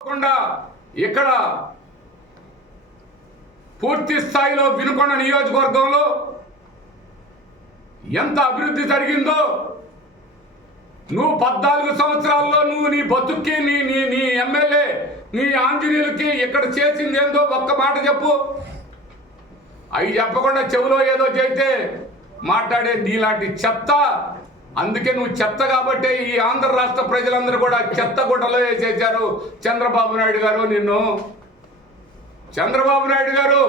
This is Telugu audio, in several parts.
ఇక్కడ పూర్తి స్థాయిలో వినుకొండ నియోజకవర్గంలో ఎంత అభివృద్ధి జరిగిందో నువ్వు 14 సంవత్సరాల్లో నువ్వు నీ బతుక్కి నీ ఎమ్మెల్యే నీ ఆంజనేయులకి ఇక్కడ చేసింది ఏందో ఒక్క మాట చెప్పు. అవి చెప్పకుండా చెవులో ఏదో చేస్తే మాట్లాడే నీలాంటి చెత్త. అందుకే నువ్వు చెత్త కాబట్టే ఈ ఆంధ్ర రాష్ట్ర ప్రజలందరూ కూడా చెత్త గుడ్డలో వేసేసారు. చంద్రబాబు నాయుడు గారు నిన్ను, చంద్రబాబు నాయుడు గారు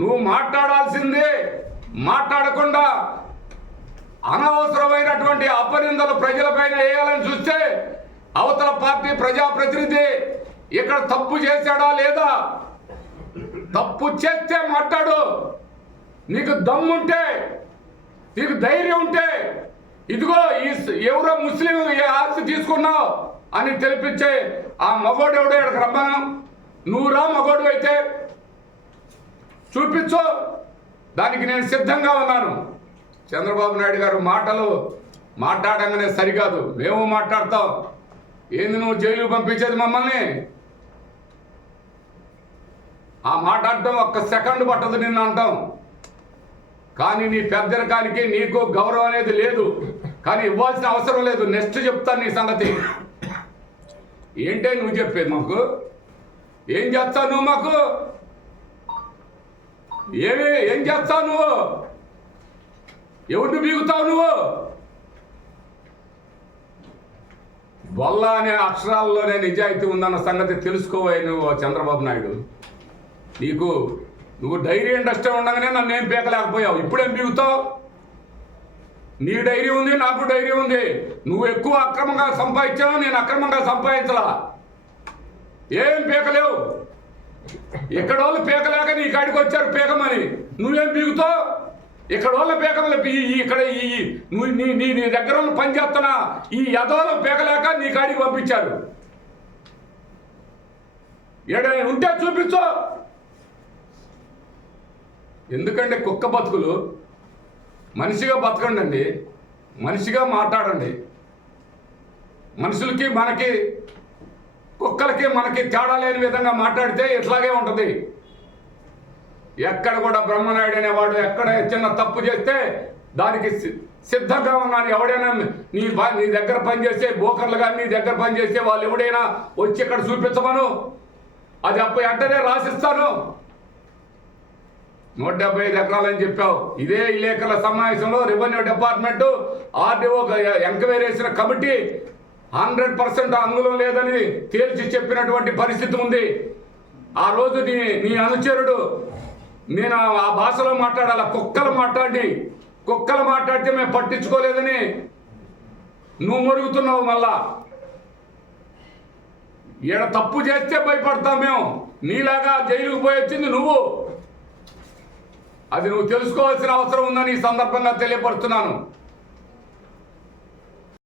నువ్వు మాట్లాడాల్సిందే మాట్లాడకుండా అనవసరమైనటువంటి అపనిందలు ప్రజలపైన వేయాలని చూస్తే అవతల పార్టీ ప్రజాప్రతినిధి ఇక్కడ తప్పు చేశాడా లేదా, తప్పు చేస్తే మాట్లాడు. నీకు దమ్ముంటే నీకు ధైర్యం ఉంటే ఇదిగో ఎవరో ముస్లిం ఆస్తి తీసుకున్నావు అని తెలిపించే ఆ మగోడు ఎవడో ఇక్కడికి రమ్మను. నువ్వు రా మగోడు అయితే చూపించు, దానికి నేను సిద్ధంగా ఉన్నాను. చంద్రబాబు నాయుడు గారు మాటలు మాట్లాడంగానే సరికాదు, మేము మాట్లాడతాం. ఏంది నువ్వు జైలుకు పంపించేది మమ్మల్ని? ఆ మాట్లాడటం ఒక్క సెకండ్ పట్టదు నిన్ను అంటాం. కానీ నీ పెద్దరికానికి నీకు గౌరవం అనేది లేదు, కానీ ఇవ్వాల్సిన అవసరం లేదు. నెక్స్ట్ చెప్తాను నీ సంగతి. ఏంటే నువ్వు చెప్పేది మాకు? ఏం చేస్తావు నువ్వు మాకు? ఏం చేస్తావు నువ్వు? ఎవరిని బీగుతావు నువ్వు? బొల్ల అనే అక్షరాల్లోనే నిజాయితీ ఉందన్న సంగతి తెలుసుకోవాలి నువ్వు చంద్రబాబు నాయుడు. నువ్వు ధైర్యం ఇండస్ట్రీ ఉండగానే నన్ను ఏం పీకలేకపోయావు, ఇప్పుడేం బీగుతావు? నీ ధైర్యం ఉంది, నాకు ధైర్యం ఉంది. నువ్వు ఎక్కువ అక్రమంగా సంపాదించావు, నేను అక్రమంగా సంపాదించలా. ఏం పీకలేవు. ఇక్కడ వాళ్ళు పీకలేక నీ కాడికి వచ్చారు పీకమని. నువ్వేం బీగుతావు? ఇక్కడ వాళ్ళ పీకమని ఇక్కడ నువ్వు నీ దగ్గర పని చేస్తున్నా ఈ యదవులు పీకలేక నీ కాడికి పంపించారు. ఏడైనా ఉంటే చూపించు. ఎందుకంటే కుక్క బతుకులు మనిషిగా బతకండి, మనిషిగా మాట్లాడండి. మనుషులకి మనకి కుక్కలకి మనకి తేడా లేని విధంగా మాట్లాడితే ఇట్లాగే ఉంటుంది. ఎక్కడ కూడా బ్రహ్మనాయుడు అనేవాడు ఎక్కడ చిన్న తప్పు చేస్తే దానికి సిద్ధంగా ఉన్నాను. ఎవడైనా నీ దగ్గర పనిచేసే బోకర్లు కానీ నీ దగ్గర పనిచేసే వాళ్ళు ఎవడైనా వచ్చి ఇక్కడ చూపించమను, అది అప్పుడు వెంటనే రాసిస్తాను. 175 ఎకరాలని చెప్పావు. ఇదే విలేకరుల సమావేశంలో రెవెన్యూ డిపార్ట్మెంటు ఆర్డీఓ ఎంక్వైరీ చేసిన కమిటీ 100% అంగుళం లేదని తేల్చి చెప్పినటువంటి పరిస్థితి ఉంది. ఆ రోజు నీ అనుచరుడు నేను ఆ భాషలో మాట్లాడాల, కుక్కలు మాట్లాడితే మేము పట్టించుకోలేదని నువ్వు మరుగుతున్నావు. మళ్ళా ఈడ తప్పు చేస్తే భయపడతాం మేము. నీలాగా జైలుకు పోయి వచ్చింది నువ్వు. అది నువ్వు తెలుసుకోవాల్సిన అవసరం ఉందని ఈ సందర్భంగా తెలియపరుస్తున్నాను.